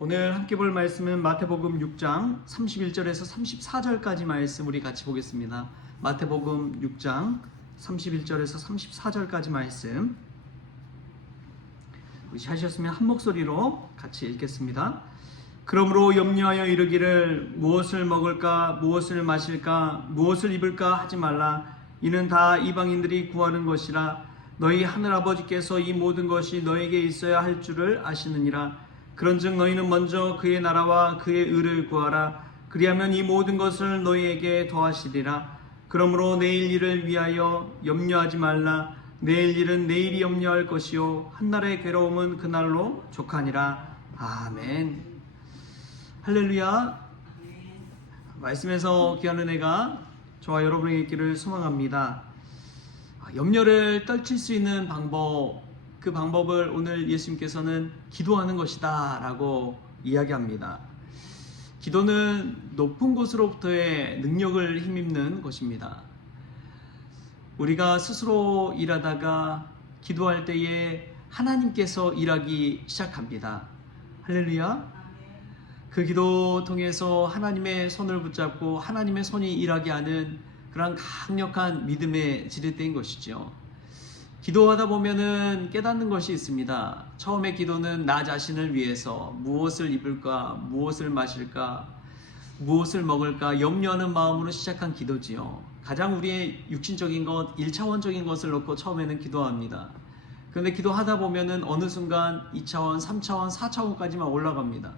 오늘 함께 볼 말씀은 마태복음 6장 31절에서 34절까지 말씀 우리 같이 보겠습니다. 마태복음 6장 31절에서 34절까지 말씀 우리 하셨으면 한 목소리로 같이 읽겠습니다. 그러므로 염려하여 이르기를 무엇을 먹을까 무엇을 마실까 무엇을 입을까 하지 말라. 이는 다 이방인들이 구하는 것이라. 너희 하늘아버지께서 이 모든 것이 너에게 있어야 할 줄을 아시느니라. 그런즉 너희는 먼저 그의 나라와 그의 의를 구하라. 그리하면 이 모든 것을 너희에게 더하시리라. 그러므로 내일 일을 위하여 염려하지 말라. 내일 일은 내일이 염려할 것이요 한날의 괴로움은 그날로 족하니라. 아멘. 할렐루야. 말씀에서 귀한 은혜가 저와 여러분에게 있기를 소망합니다. 염려를 떨칠 수 있는 방법, 그 방법을 오늘 예수님께서는 기도하는 것이다 라고 이야기합니다. 기도는 높은 곳으로부터의 능력을 힘입는 것입니다. 우리가 스스로 일하다가 기도할 때에 하나님께서 일하기 시작합니다. 할렐루야. 그 기도 통해서 하나님의 손을 붙잡고 하나님의 손이 일하게 하는 그런 강력한 믿음의 지렛대인 것이죠. 기도하다 보면은 깨닫는 것이 있습니다. 처음에 기도는 나 자신을 위해서 무엇을 입을까, 무엇을 마실까, 무엇을 먹을까 염려하는 마음으로 시작한 기도지요. 가장 우리의 육신적인 것, 1차원적인 것을 놓고 처음에는 기도합니다. 그런데 기도하다 보면은 어느 순간 2차원, 3차원, 4차원까지만 올라갑니다.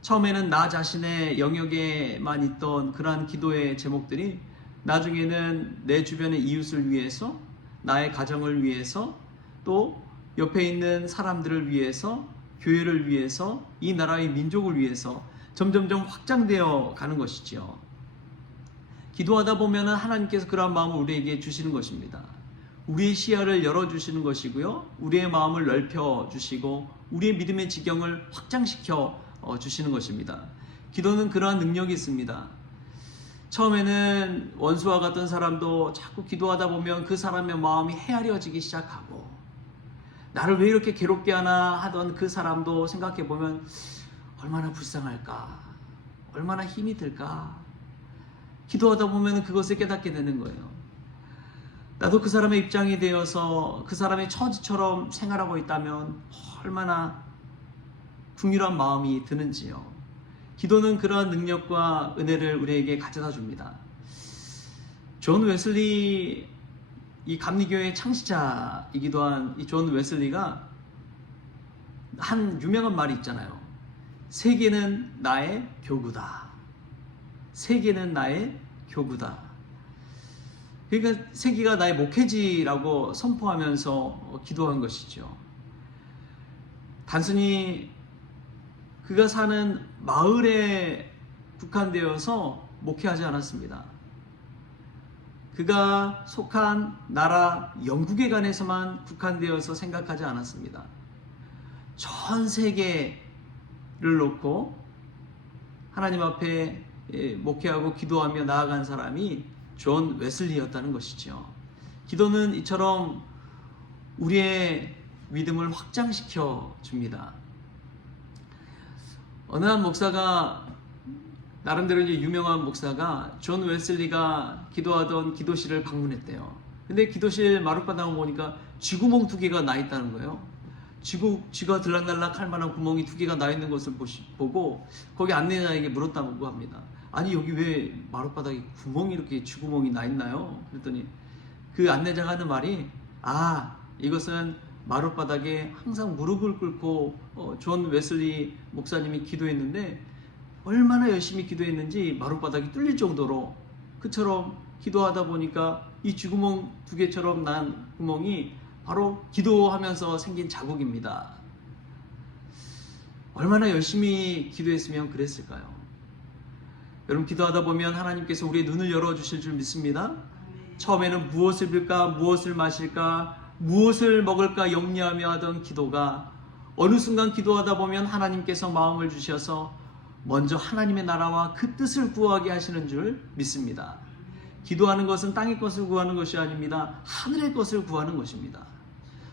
처음에는 나 자신의 영역에만 있던 그러한 기도의 제목들이 나중에는 내 주변의 이웃을 위해서, 나의 가정을 위해서, 또 옆에 있는 사람들을 위해서, 교회를 위해서, 이 나라의 민족을 위해서 점점점 확장되어 가는 것이죠. 기도하다 보면 하나님께서 그러한 마음을 우리에게 주시는 것입니다. 우리의 시야를 열어주시는 것이고요, 우리의 마음을 넓혀주시고 우리의 믿음의 지경을 확장시켜 주시는 것입니다. 기도는 그러한 능력이 있습니다. 처음에는 원수와 같던 사람도 자꾸 기도하다 보면 그 사람의 마음이 헤아려지기 시작하고, 나를 왜 이렇게 괴롭게 하나 하던 그 사람도 생각해 보면 얼마나 불쌍할까, 얼마나 힘이 들까. 기도하다 보면 그것을 깨닫게 되는 거예요. 나도 그 사람의 입장이 되어서 그 사람의 처지처럼 생활하고 있다면 얼마나 긍휼한 마음이 드는지요. 기도는 그러한 능력과 은혜를 우리에게 가져다 줍니다. 존 웨슬리, 이 감리교회의 창시자이기도 한 이 존 웨슬리가 한 유명한 말이 있잖아요. 세계는 나의 교구다. 세계는 나의 교구다. 그러니까 세계가 나의 목회지라고 선포하면서 기도한 것이죠. 단순히 그가 사는 마을에 국한되어서 목회하지 않았습니다. 그가 속한 나라 영국에 관해서만 국한되어서 생각하지 않았습니다. 전 세계를 놓고 하나님 앞에 목회하고 기도하며 나아간 사람이 존 웨슬리였다는 것이죠. 기도는 이처럼 우리의 믿음을 확장시켜 줍니다. 어느 한 목사가, 나름대로 이제 유명한 목사가 존 웨슬리가 기도하던 기도실을 방문했대요. 근데 기도실 마룻바닥을 보니까 쥐구멍 2개가 나 있다는 거예요. 쥐가 들락날락 할 만한 구멍이 2개가 나 있는 것을 보고 거기 안내자에게 물었다고 합니다. 아니, 여기 왜 마룻바닥에 구멍이, 이렇게 쥐구멍이 나 있나요? 그랬더니 그 안내자가 하는 말이, 이것은 마룻바닥에 항상 무릎을 꿇고 존 웨슬리 목사님이 기도했는데 얼마나 열심히 기도했는지 마룻바닥이 뚫릴 정도로, 그처럼 기도하다 보니까 이 쥐구멍 2개처럼 난 구멍이 바로 기도하면서 생긴 자국입니다. 얼마나 열심히 기도했으면 그랬을까요? 여러분, 기도하다 보면 하나님께서 우리의 눈을 열어주실 줄 믿습니다. 처음에는 무엇을 입을까, 무엇을 마실까, 무엇을 먹을까 염려하며 하던 기도가 어느 순간 기도하다 보면 하나님께서 마음을 주셔서 먼저 하나님의 나라와 그 뜻을 구하게 하시는 줄 믿습니다. 기도하는 것은 땅의 것을 구하는 것이 아닙니다. 하늘의 것을 구하는 것입니다.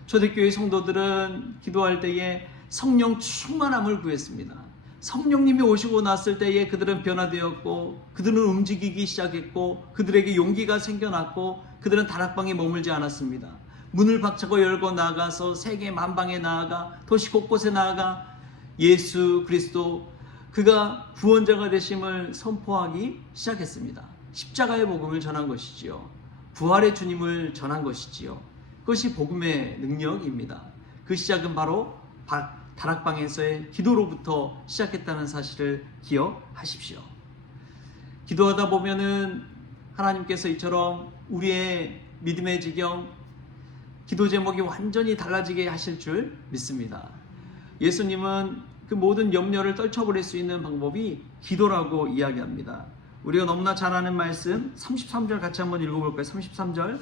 초대교회 성도들은 기도할 때에 성령 충만함을 구했습니다. 성령님이 오시고 났을 때에 그들은 변화되었고 그들은 움직이기 시작했고 그들에게 용기가 생겨났고 그들은 다락방에 머물지 않았습니다. 문을 박차고 열고 나가서 세계 만방에 나아가 도시 곳곳에 나아가 예수 그리스도 그가 구원자가 되심을 선포하기 시작했습니다. 십자가의 복음을 전한 것이지요. 부활의 주님을 전한 것이지요. 그것이 복음의 능력입니다. 그 시작은 바로 다락방에서의 기도로부터 시작했다는 사실을 기억하십시오. 기도하다 보면은 하나님께서 이처럼 우리의 믿음의 지경, 기도 제목이 완전히 달라지게 하실 줄 믿습니다. 예수님은 그 모든 염려를 떨쳐버릴 수 있는 방법이 기도라고 이야기합니다. 우리가 너무나 잘 아는 말씀 33절 같이 한번 읽어볼까요? 33절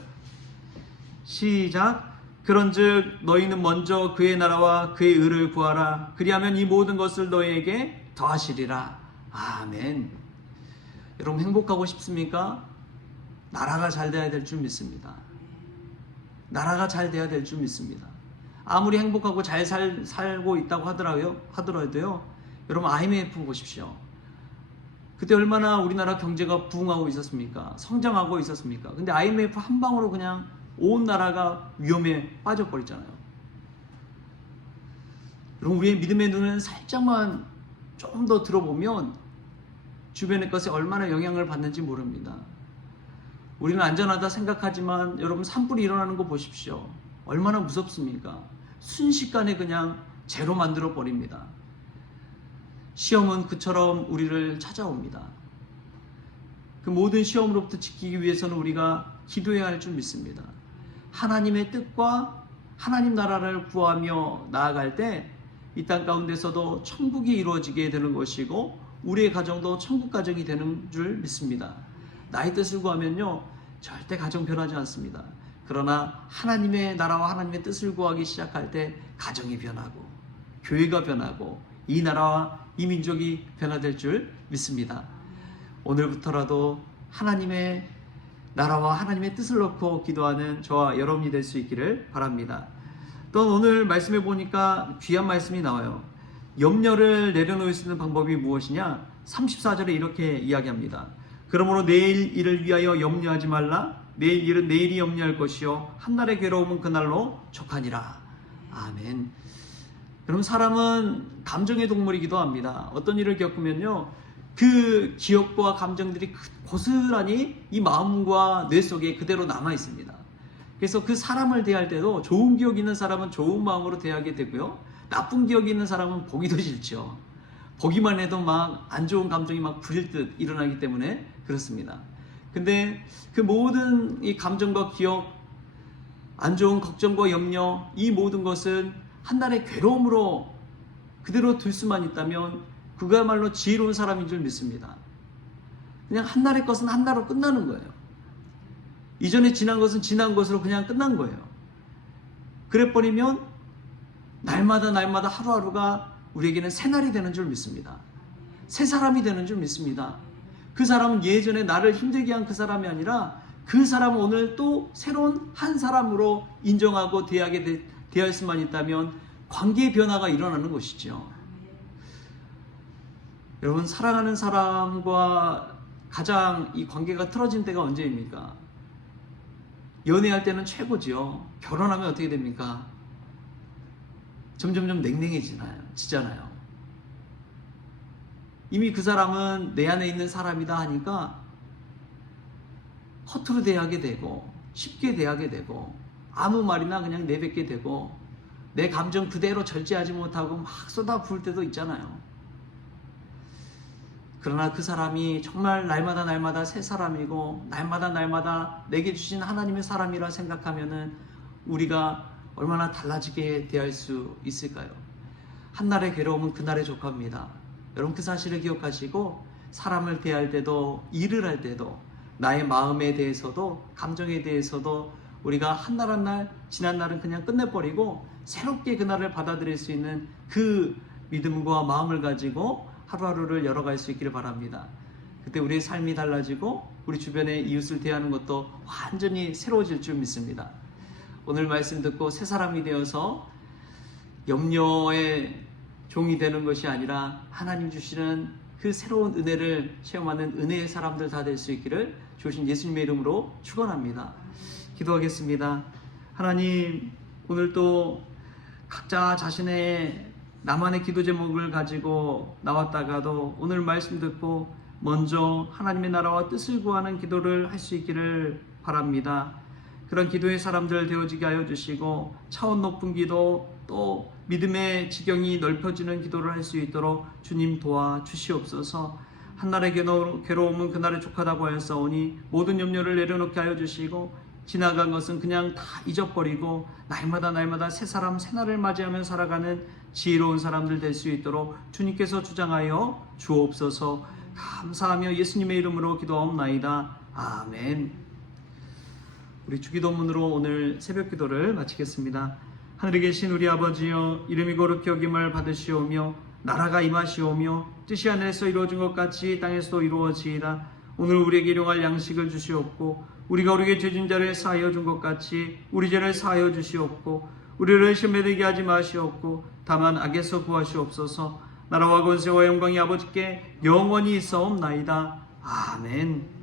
시작. 그런즉 너희는 먼저 그의 나라와 그의 의를 구하라. 그리하면 이 모든 것을 너희에게 더하시리라. 아멘. 여러분 행복하고 싶습니까? 나라가 잘 돼야 될 줄 믿습니다. 나라가 잘 돼야 될 줄 믿습니다. 아무리 행복하고 잘 살고 있다고 하더라도요. 여러분 IMF 보십시오. 그때 얼마나 우리나라 경제가 부흥하고 있었습니까? 성장하고 있었습니까? 근데 IMF 한 방으로 그냥 온 나라가 위험에 빠져버리잖아요. 여러분 우리의 믿음의 눈은 살짝만 좀 더 들어보면 주변의 것에 얼마나 영향을 받는지 모릅니다. 우리는 안전하다 생각하지만 여러분 산불이 일어나는 거 보십시오. 얼마나 무섭습니까? 순식간에 그냥 재로 만들어 버립니다. 시험은 그처럼 우리를 찾아옵니다. 그 모든 시험으로부터 지키기 위해서는 우리가 기도해야 할 줄 믿습니다. 하나님의 뜻과 하나님 나라를 구하며 나아갈 때 이 땅 가운데서도 천국이 이루어지게 되는 것이고 우리의 가정도 천국 가정이 되는 줄 믿습니다. 나의 뜻을 구하면요 절대 가정 변하지 않습니다. 그러나 하나님의 나라와 하나님의 뜻을 구하기 시작할 때 가정이 변하고 교회가 변하고 이 나라와 이 민족이 변화될 줄 믿습니다. 오늘부터라도 하나님의 나라와 하나님의 뜻을 놓고 기도하는 저와 여러분이 될 수 있기를 바랍니다. 또 오늘 말씀해 보니까 귀한 말씀이 나와요. 염려를 내려놓을 수 있는 방법이 무엇이냐? 34절에 이렇게 이야기합니다. 그러므로 내일 일을 위하여 염려하지 말라. 내일 일은 내일이 염려할 것이요 한날의 괴로움은 그날로 족하니라. 아멘. 여러분 사람은 감정의 동물이기도 합니다. 어떤 일을 겪으면요 그 기억과 감정들이 고스란히 이 마음과 뇌 속에 그대로 남아 있습니다. 그래서 그 사람을 대할 때도 좋은 기억이 있는 사람은 좋은 마음으로 대하게 되고요 나쁜 기억이 있는 사람은 보기도 싫죠. 보기만 해도 막 안 좋은 감정이 막 부릴듯 일어나기 때문에 그렇습니다. 근데 그 모든 이 감정과 기억, 안 좋은 걱정과 염려, 이 모든 것은 한날의 괴로움으로 그대로 둘 수만 있다면 그야말로 지혜로운 사람인 줄 믿습니다. 그냥 한날의 것은 한날로 끝나는 거예요. 이전에 지난 것은 지난 것으로 그냥 끝난 거예요. 그래버리면 날마다 하루하루가 우리에게는 새날이 되는 줄 믿습니다. 새 사람이 되는 줄 믿습니다. 그 사람은 예전에 나를 힘들게 한 그 사람이 아니라 그 사람은 오늘 또 새로운 한 사람으로 인정하고 대할 수만 있다면 관계의 변화가 일어나는 것이죠. 여러분 사랑하는 사람과 가장 이 관계가 틀어진 때가 언제입니까? 연애할 때는 최고죠. 결혼하면 어떻게 됩니까? 점점점 냉랭해지잖아요. 이미 그 사람은 내 안에 있는 사람이다 하니까 허투루 대하게 되고 쉽게 대하게 되고 아무 말이나 그냥 내뱉게 되고 내 감정 그대로 절제하지 못하고 막 쏟아 부을 때도 있잖아요. 그러나 그 사람이 정말 날마다 새 사람이고 날마다 내게 주신 하나님의 사람이라 생각하면은 우리가 얼마나 달라지게 대할 수 있을까요? 한날의 괴로움은 그날의 족합니다. 여러분 그 사실을 기억하시고 사람을 대할 때도 일을 할 때도 나의 마음에 대해서도 감정에 대해서도 우리가 한날 지난 날은 그냥 끝내버리고 새롭게 그날을 받아들일 수 있는 그 믿음과 마음을 가지고 하루하루를 열어갈 수 있기를 바랍니다. 그때 우리의 삶이 달라지고 우리 주변의 이웃을 대하는 것도 완전히 새로워질 줄 믿습니다. 오늘 말씀 듣고 새 사람이 되어서 염려의 종이 되는 것이 아니라 하나님 주시는 그 새로운 은혜를 체험하는 은혜의 사람들 다 될 수 있기를 주신 예수님의 이름으로 축원합니다. 기도하겠습니다. 하나님, 오늘 또 각자 자신의 나만의 기도 제목을 가지고 나왔다가도 오늘 말씀 듣고 먼저 하나님의 나라와 뜻을 구하는 기도를 할 수 있기를 바랍니다. 그런 기도의 사람들 되어지게 하여 주시고 차원 높은 기도, 또 믿음의 지경이 넓혀지는 기도를 할 수 있도록 주님 도와 주시옵소서. 한날의 괴로움은 그날에 족하다고 하였사오니 모든 염려를 내려놓게 하여 주시고 지나간 것은 그냥 다 잊어버리고 날마다 새 사람 새 날을 맞이하며 살아가는 지혜로운 사람들 될 수 있도록 주님께서 주장하여 주옵소서. 감사하며 예수님의 이름으로 기도하옵나이다. 아멘. 우리 주기도문으로 오늘 새벽 기도를 마치겠습니다. 하늘에 계신 우리 아버지여, 이름이 거룩히 여김을 받으시오며 나라가 임하시오며 뜻이 하늘에서 이루어진 것 같이 땅에서도 이루어지이다. 오늘 우리에게 일용할 양식을 주시옵고 우리가 우리에게 죄진 자를 사하여 준 것 같이 우리 죄를 사하여 주시옵고 우리를 시험에 들게 하지 마시옵고 다만 악에서 구하시옵소서. 나라와 권세와 영광이 아버지께 영원히 있사옵나이다. 아멘.